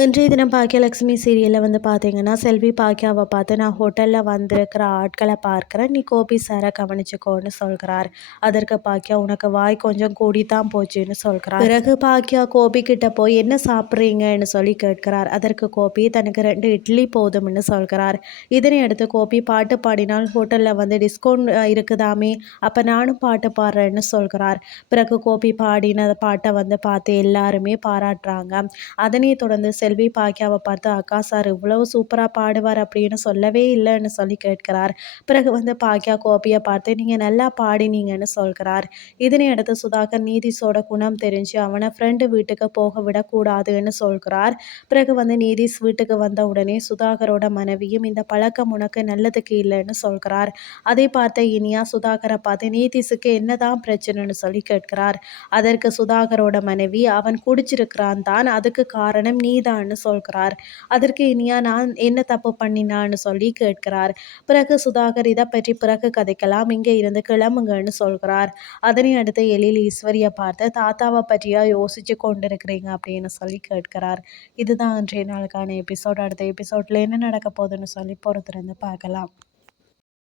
இன்றைய தினம் பாக்கியலட்சுமி சீரியலில் வந்து பார்த்தீங்கன்னா செல்வி பாக்கியாவை பார்த்து நான் ஹோட்டலில் வந்திருக்கிற ஆட்களை பார்க்குறேன். நீ கோபி சாரை கவனிச்சுக்கோன்னு சொல்கிறார். அதற்கு பாக்கியா உனக்கு வாய் கொஞ்சம் கூடி தான் போச்சுன்னு சொல்கிறார். பிறகு பாக்கியா கோபி கிட்ட போய் என்ன சாப்பிட்றீங்கன்னு சொல்லி கேட்கிறார். அதற்கு கோபி தனக்கு ரெண்டு இட்லி போதும்னு சொல்கிறார். இதனை அடுத்து கோபி பாட்டு பாடினால் ஹோட்டலில் வந்து டிஸ்கவுண்ட் இருக்குதாமே? அப்போ நானும் பாட்டு பாடுறேன்னு சொல்கிறார். பிறகு கோபி பாடின பாட்டை வந்து பார்த்து எல்லாருமே பாராட்டுறாங்க. அதனை தொடர்ந்து செல்வி பாக்கியாவை பார்த்து அக்கா சார் இவ்வளவு சூப்பராக பாடுவார் அப்படின்னு சொல்லவே இல்லைன்னு சொல்லி கேட்கிறார். பிறகு வந்து பாக்கியா கோபியை பார்த்து நீங்கள் நல்லா பாடினீங்கன்னு சொல்கிறார். இதனை அடுத்து சுதாகர் நீதிஸோட குணம் தெரிஞ்சு அவனை ஃப்ரெண்டு வீட்டுக்கு போக விடக்கூடாதுன்னு சொல்கிறார். பிறகு வந்து நீதிஸ் வீட்டுக்கு வந்த உடனே சுதாகரோட மனைவியும் இந்த பழக்கம் உனக்கு நல்லதுக்கு இல்லைன்னு சொல்கிறார். அதை பார்த்த இனியா சுதாகரை பார்த்து நீதிஸுக்கு என்னதான் பிரச்சனைன்னு சொல்லி கேட்கிறார். அதற்கு சுதாகரோட மனைவி அவன் குடிச்சிருக்கிறான் தான். அதுக்கு காரணம் நீதான் தான்னு சொல்கிறார். அதற்கு இனியா நான் என்ன தப்பு பண்ணினான்னு சொல்லி கேட்கிறார். பிறகு சுதாகர் இதை பற்றி பிறகு கதைக்கலாம். இங்கே இருந்து கிளம்புங்கன்னு சொல்கிறார். அதனை அடுத்து எழில் ஈஸ்வரியை பார்த்து தாத்தாவை பற்றியா யோசிச்சு கொண்டிருக்கிறீங்க? அப்படின்னு சொல்லி கேட்கிறார். இதுதான் அன்றைய நாளுக்கான எபிசோட். அடுத்த எபிசோட்ல என்ன நடக்க போகுதுன்னு சொல்லி பொறுத்திருந்து பார்க்கலாம்.